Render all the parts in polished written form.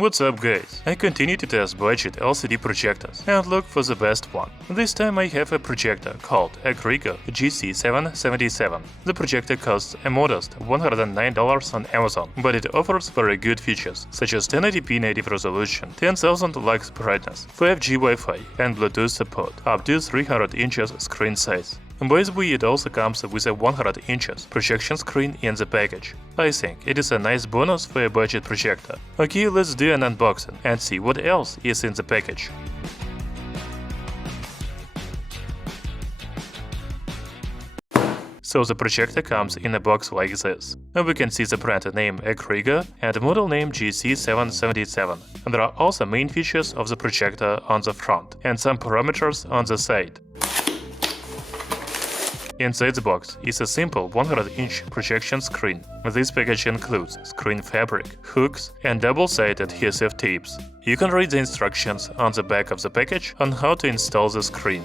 What's up guys, I continue to test budget LCD projectors and look for the best one. This time I have a projector called Agreago GC777. The projector costs a modest $109 on Amazon, but it offers very good features such as 1080p native resolution, 10,000 lux brightness, 5G Wi-Fi and Bluetooth support, up to 300 inches screen size. By the way, it also comes with a 100 inches projection screen in the package. I think it is a nice bonus for a budget projector. Okay, let's do an unboxing and see what else is in the package. So the projector comes in a box like this. We can see the brand name Agreago and model name GC777. There are also main features of the projector on the front and some parameters on the side. Inside the box is a simple 100-inch projection screen. This package includes screen fabric, hooks, and double-sided adhesive tapes. You can read the instructions on the back of the package on how to install the screen.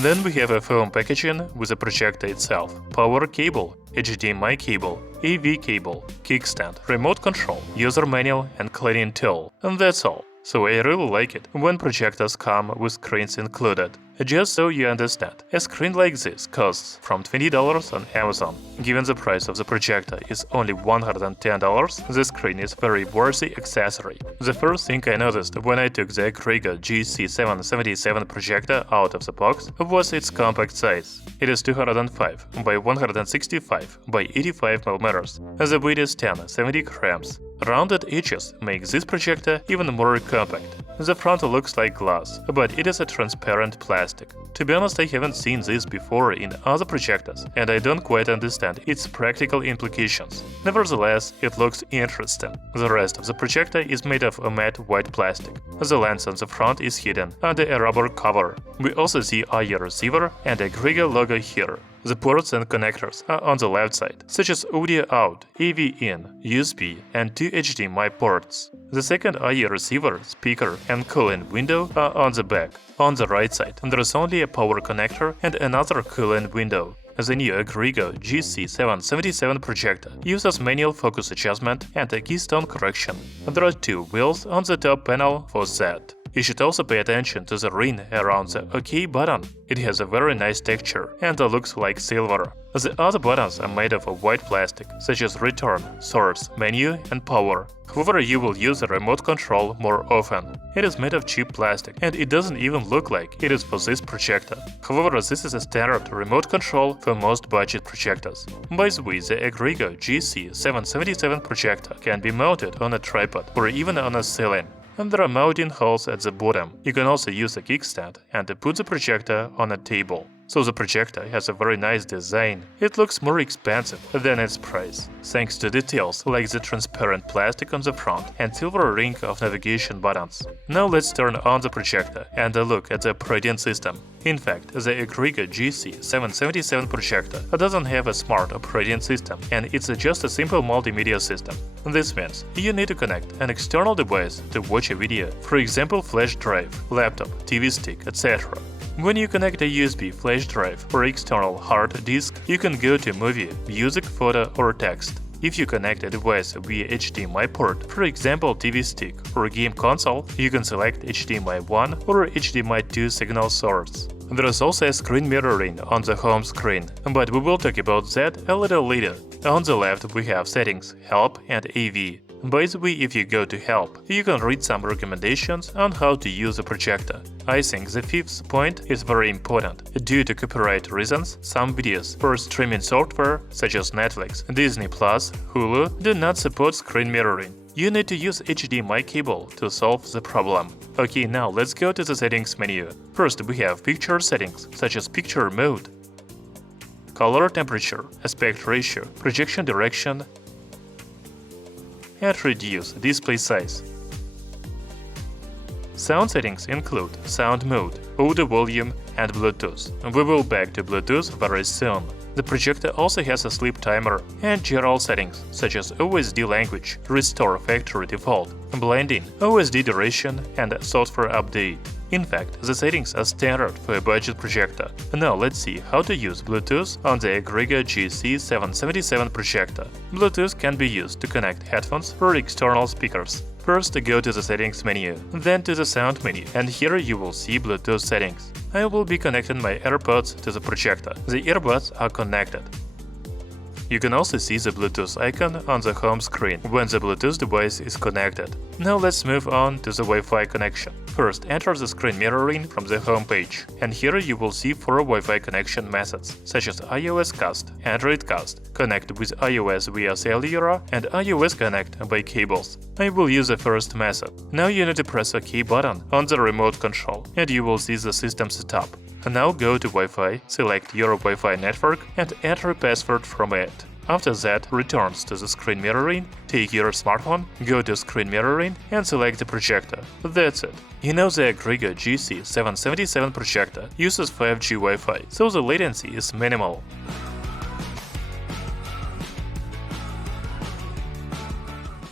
Then we have a foam packaging with the projector itself, power cable, HDMI cable, AV cable, kickstand, remote control, user manual, and cleaning tool. And that's all. So I really like it when projectors come with screens included. Just so you understand, a screen like this costs from $20 on Amazon. Given the price of the projector is only $110, the screen is a very worthy accessory. The first thing I noticed when I took the Agreago GC777 projector out of the box was its compact size. It is 205 by 165 by 85 mm. The weight is 70 grams. Rounded edges make this projector even more compact. The front looks like glass, but it is a transparent plastic. To be honest, I haven't seen this before in other projectors, and I don't quite understand its practical implications. Nevertheless, it looks interesting. The rest of the projector is made of a matte white plastic. The lens on the front is hidden under a rubber cover. We also see audio receiver and a Agreago logo here. The ports and connectors are on the left side, such as audio out, AV in, USB, and 2 HDMI ports. The second audio receiver, speaker, and cooling window are on the back. On the right side, there is only a power connector and another cooling window. The new Agreago GC777 projector uses manual focus adjustment and a Keystone correction. There are 2 wheels on the top panel for that. You should also pay attention to the ring around the OK button. It has a very nice texture and looks like silver. The other buttons are made of white plastic, such as return, source, menu, and power. However, you will use the remote control more often. It is made of cheap plastic and it doesn't even look like it is for this projector. However, this is a standard remote control for most budget projectors. By the way, the Agreago GC777 projector can be mounted on a tripod or even on a ceiling. And there are mounting holes at the bottom. You can also use a kickstand and put the projector on a table. So the projector has a very nice design. It looks more expensive than its price, thanks to details like the transparent plastic on the front and silver ring of navigation buttons. Now let's turn on the projector and look at the operating system. In fact, the Agreago GC777 projector doesn't have a smart operating system, and it's just a simple multimedia system. This means you need to connect an external device to watch a video, for example flash drive, laptop, TV stick, etc. When you connect a USB flash drive or external hard disk, you can go to movie, music, photo, or text. If you connect a device via HDMI port, for example TV stick or game console, you can select HDMI 1 or HDMI 2 signal source. There is also a screen mirroring on the home screen, but we will talk about that a little later. On the left we have settings, help, and AV. By the way, if you go to help, you can read some recommendations on how to use a projector. I think the 5th point is very important. Due to copyright reasons, some videos for streaming software such as Netflix, Disney+, Hulu do not support screen mirroring. You need to use HDMI cable to solve the problem. Okay, now let's go to the settings menu. First we have picture settings such as picture mode, color temperature, aspect ratio, projection direction, and reduce display size. Sound settings include sound mode, audio volume, and Bluetooth. We will back to Bluetooth very soon. The projector also has a sleep timer and general settings such as OSD language, restore factory default, blending, OSD duration, and software update. In fact, the settings are standard for a budget projector. Now let's see how to use Bluetooth on the Agreago GC777 projector. Bluetooth can be used to connect headphones or external speakers. First, go to the settings menu, then to the sound menu, and here you will see Bluetooth settings. I will be connecting my AirPods to the projector. The earbuds are connected. You can also see the Bluetooth icon on the home screen when the Bluetooth device is connected. Now let's move on to the Wi-Fi connection. First, enter the screen mirroring from the home page, and here you will see 4 Wi-Fi connection methods, such as iOS Cast, Android Cast, Connect with iOS via cellular, and iOS Connect by cables. I will use the first method. Now you need to press OK button on the remote control, and you will see the system setup. Now go to Wi-Fi, select your Wi-Fi network and enter a password from it. After that, returns to the screen mirroring, take your smartphone, go to screen mirroring and select the projector. That's it. You know the Agreago GC777 projector uses 5G Wi-Fi, so the latency is minimal.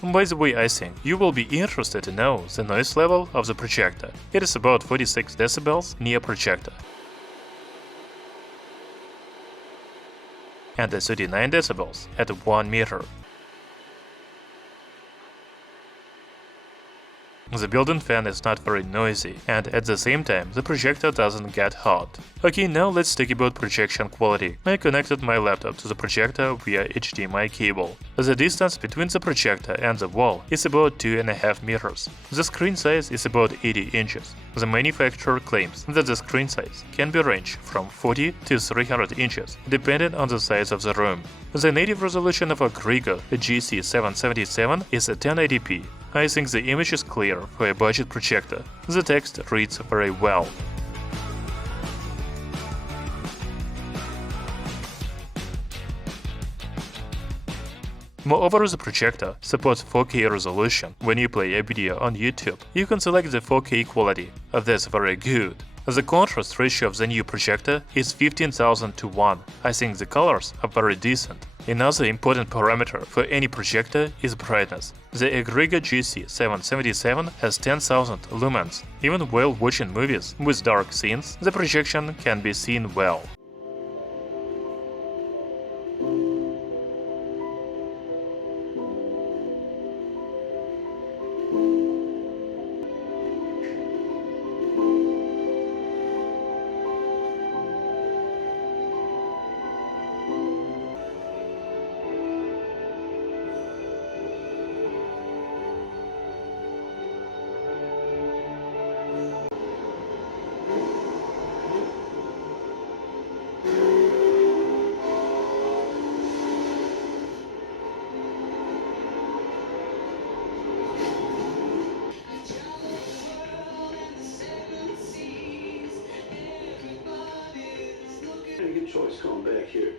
By the way, I think you will be interested to know the noise level of the projector. It is about 46 decibels near projector and 39 decibels at 1 meter. The built-in fan is not very noisy, and at the same time the projector doesn't get hot. Okay, now let's talk about projection quality. I connected my laptop to the projector via HDMI cable. The distance between the projector and the wall is about 2.5 meters. The screen size is about 80 inches. The manufacturer claims that the screen size can be ranged from 40 to 300 inches, depending on the size of the room. The native resolution of Agreago GC777 is 1080p. I think the image is clear for a budget projector. The text reads very well. Moreover, the projector supports 4K resolution. When you play a video on YouTube, you can select the 4K quality. That's very good. The contrast ratio of the new projector is 15,000 to 1. I think the colors are very decent. Another important parameter for any projector is brightness. The Agreago GC777 has 10,000 lumens. Even while watching movies with dark scenes, the projection can be seen well. Choice coming back here.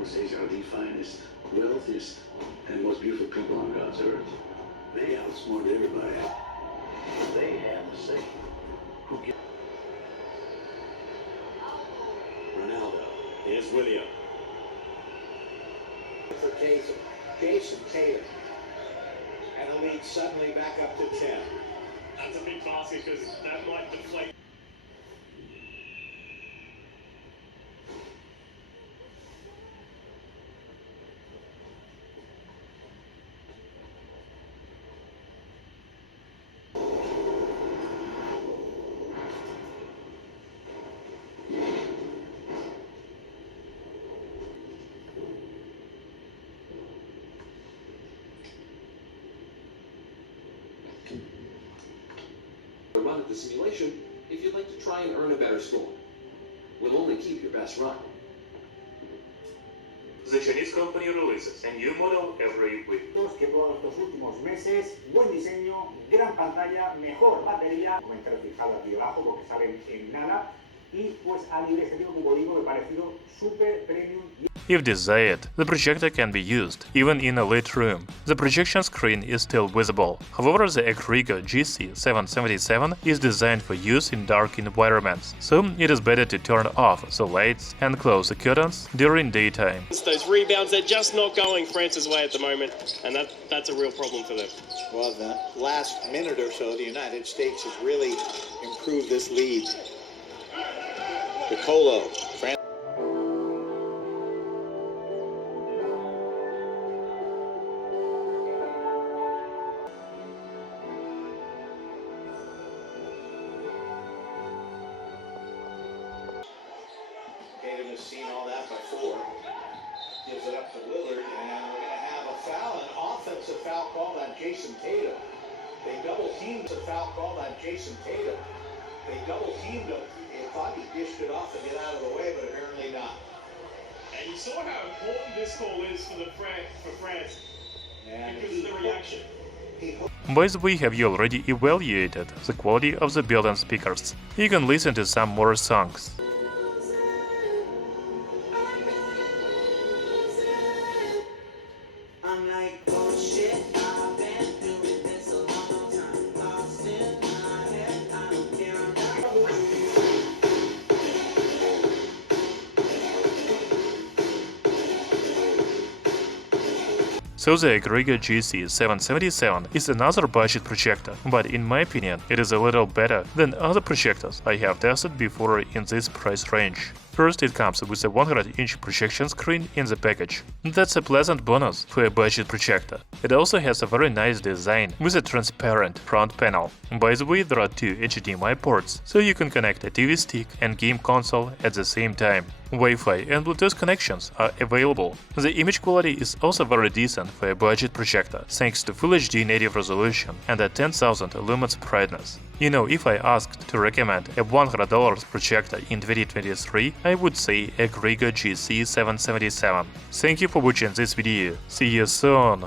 These are the finest, wealthiest, and most beautiful people on God's earth. They outsmart everybody. They have the say. Ronaldo. Here's William. For Jason Taylor. And the lead suddenly back up to 10. That's a big basket because that might deflate. Run at the simulation if you'd like to try and earn a better score. We'll only keep your best run. The Chinese company releases a new model every week. Que por estos últimos meses, buen diseño, gran pantalla, mejor batería, comentario fijado aquí abajo porque salen en nada y pues a nivel estético, como digo, me ha parecido súper premium. If desired, the projector can be used even in a lit room. The projection screen is still visible. However, the Agreago GC777 is designed for use in dark environments, so it is better to turn off the lights and close the curtains during daytime. Those rebounds, they're just not going France's way at the moment, and that's a real problem for them. Well, the last minute or so, the United States has really improved this lead. Piccolo, France. Tatum has seen all that before. Gives it up to Lillard, and we're going to have a foul, an offensive foul called on Jason Tatum. They double teamed a foul called on Jason Tatum. They double teamed him. They thought he dished it off to get out of the way, but apparently not. And you saw how important this call is for France And because of the reaction. By the way, have you already evaluated the quality of the built-in speakers? You can listen to some more songs. So the Agreago GC777 is another budget projector, but in my opinion it is a little better than other projectors I have tested before in this price range. First, it comes with a 100-inch projection screen in the package. That's a pleasant bonus for a budget projector. It also has a very nice design with a transparent front panel. By the way, there are two HDMI ports, so you can connect a TV stick and game console at the same time. Wi-Fi and Bluetooth connections are available. The image quality is also very decent for a budget projector, thanks to Full HD native resolution and a 10,000 lumens brightness. You know, if I asked to recommend a $100 projector in 2023, I would say Agreago GC777. Thank you for watching this video. See you soon!